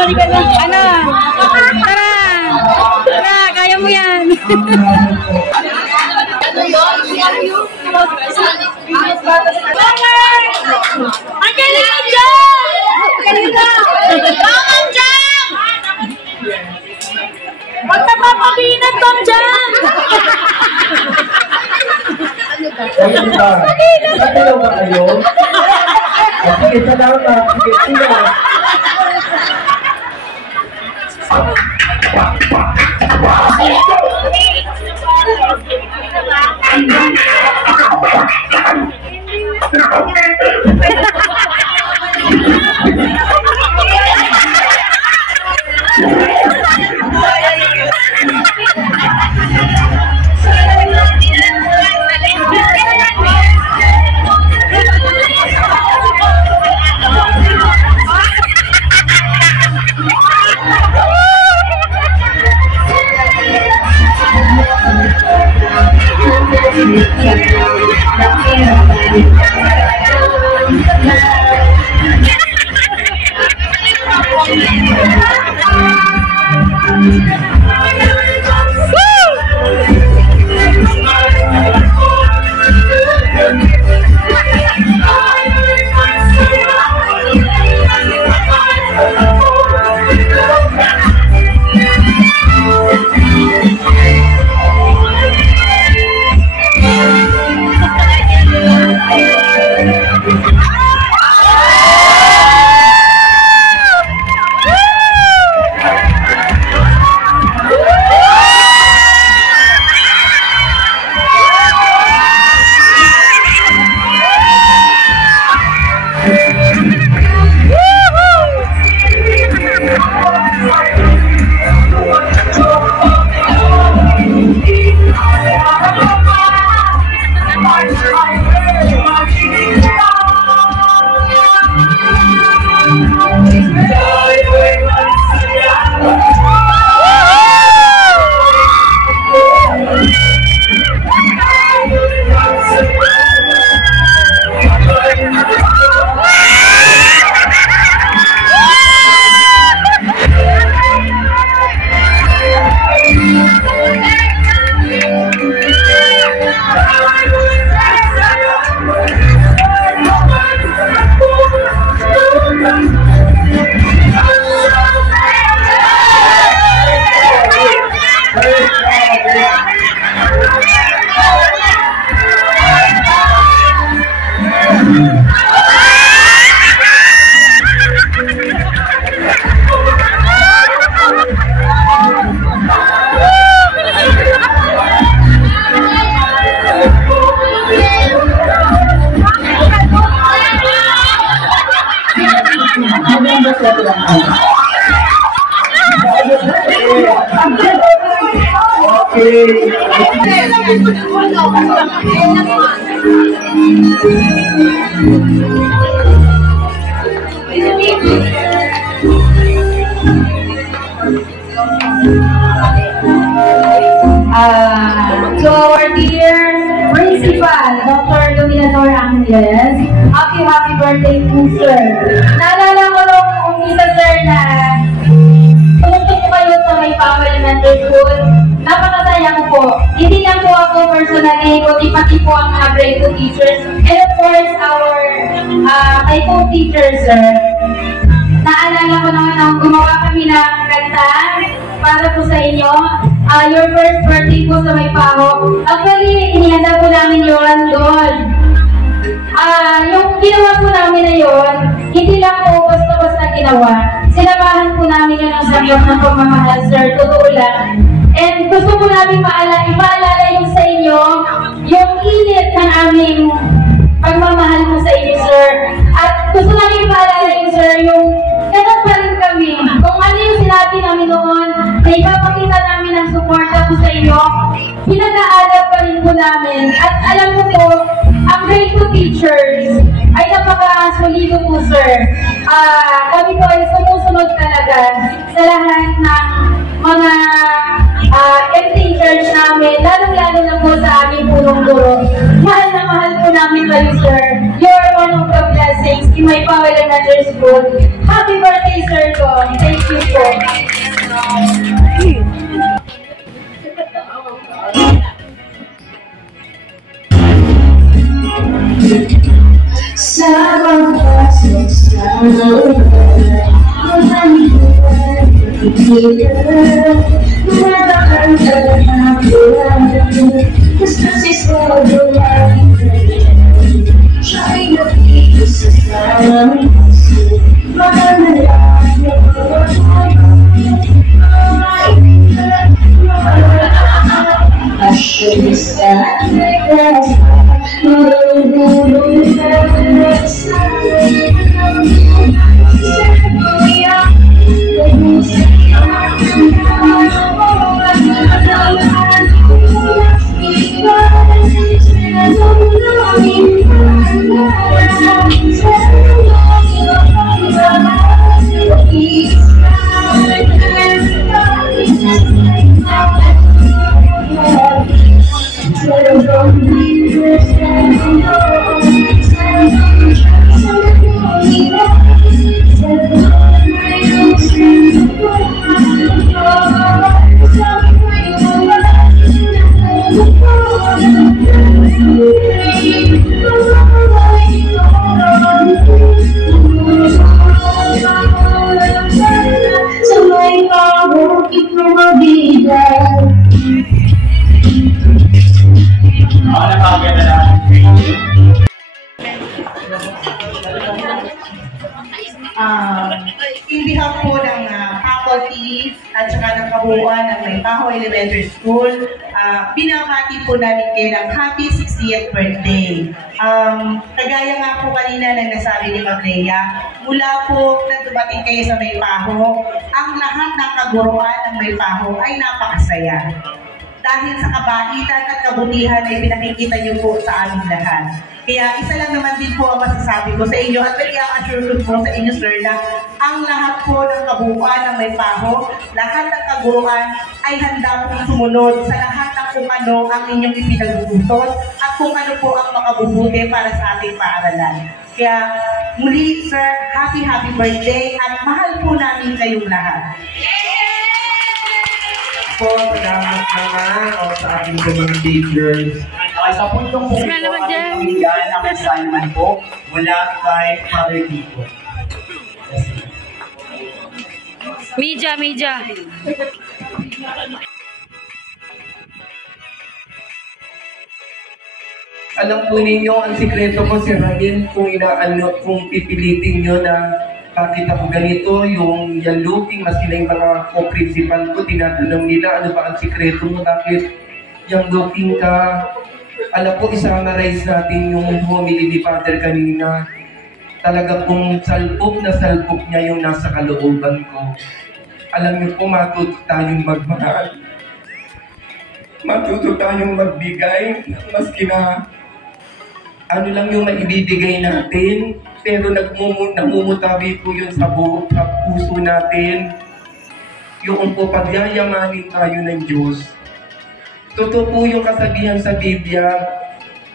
Ano? Tara! Tara! Kaya mo yan! Ang galing dyan! Galing ka! Bakit dyan! Huwag na papabinat doon dyan! Nagalaw ba kayo? Sige, salamat. Sige, sige. To our dear Senador Angeles. Happy birthday po, sir. Naalala ko nung umpisa, sir, na pumunta po kayo sa may Pao Elementary School. Napakasaya ko po. Hindi lang po ako personally, kundi pati po ang mga grade 2 teachers. And of course, our high school teachers, sir. Naalala ko naman na gumawa kami ng kanta para po sa inyo. Your first birthday po sa may Pao. Actually, inihanda po namin yun doon. Yung ginawa po namin na yun, hindi lang po basta-basta ginawa. Sinamahan po namin yun ang sagyot ng pagmamahal, sir. Totoo lang. And gusto po namin ipaalala yung sa inyo, yung init ng aming pagmamahal mo sa inyo, sir. At gusto namin ipaalala yung, sir, yung ganun pa rin kami. Kung ano yung sinabi namin noon, na ipapakita namin ang suporta po sa inyo, pinag-aalap pa rin po namin. At alam mo po, ang grade 2 teachers ay napaka-solido po, sir. Kami po ay sumusunod talaga sa lahat ng mga empty church namin, lalong-lalo na po sa aming punong guro. Mahal na mahal po namin kayo, sir. You're one of the blessings in my Pao Elementary School. Happy birthday, sir, ko. Thank you po. In behalf po ng faculty at saka ng kabuuan ng may Pao Elementary School, binabati po namin kayo ng happy 60th birthday. Kagaya nga po kanina na nasabi ni Ma'am Leia, mula po na dumating kayo sa may Pao, ang lahat ng kaguruan ng may Pao ay napakasaya. Dahil sa kabaitan at kabutihan ay pinakikita niyo po sa aming lahat. Kaya isa lang naman din po ang masasabi ko sa inyo at i-assure ko po sa inyo, sir, na ang lahat po ng kabuuan ng may Pao, lahat ng kaguruan ay handa pong sumunod sa lahat ng kung ano ang inyong ipinagugutos at kung ano po ang makabubuti para sa ating paaralan. Kaya muli, sir, happy birthday at mahal po namin kayong lahat. Po, salamat naman sa ating mga teachers. Sa puntong po ito, ating pamilyan ang assignment po mula kay Father Tito. Media. Alam po ninyo, ang sikreto ko si Rahil, kung pipilitin nyo na bakit ako ganito, yung looking, mas sila yung mga co-principal ko, tinatanong nila, ano ba ang sikreto mo, bakit yung looking ka? Alam po, isa-analyze natin yung homily ni Father kanina. Talaga pong salpok na salpok niya yung nasa kalooban ko. Alam niyo po, matuto tayong magmahal. Matuto tayong magbigay, maski na ano lang yung maibibigay natin, pero namumutabi po yun sa buong puso natin. Yung po pagyayamanin tayo ng Diyos. Totoo po yung kasabihan sa Biblia,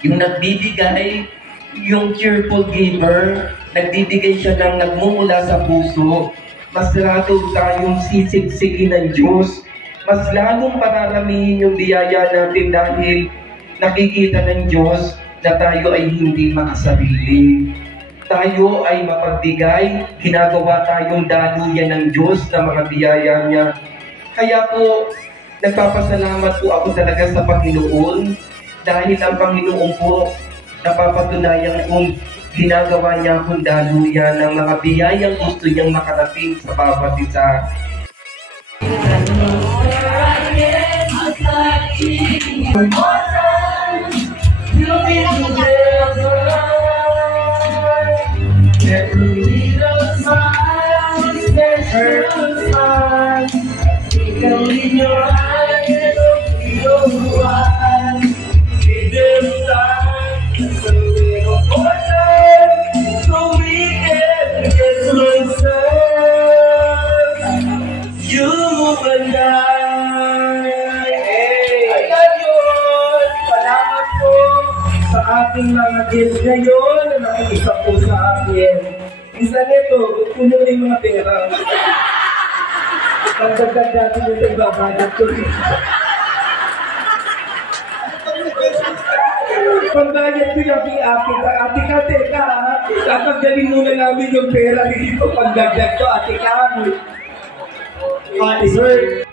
Yung nagbibigay, yung cheerful giver, nagbibigay siya ng nagmumula sa puso. Mas lalo tayong sisigsigin ng Diyos. Mas lalong pararamihin yung biyaya natin dahil nakikita ng Diyos na tayo ay hindi makasarili. Tayo ay mapagbigay, ginagawa tayong daluyan ng Diyos na mga biyaya niya. Kaya po, nagpapasalamat po ako talaga sa Panginoon dahil ang Panginoon po napapatunayan kung ginagawa niya akong daluyan ng mga biyayang gusto niyang makarating sa bawat isa. Every little smile, special smile. Ikaw in your eyes, your eyes. Give them time, just a little more time, so we can get closer. You and I. Ayan yun! Salamat po sa ating mga guests ngayon na nakikita po sa akin. Isa nito, puno na yung mga pera. Pagdagdag natin yung ibabagat ko. Pagbayad ko yung ate ka, teka ha. Tatanggalin muna namin yung pera dito. Pagdagdag ko, ate ka. Sir.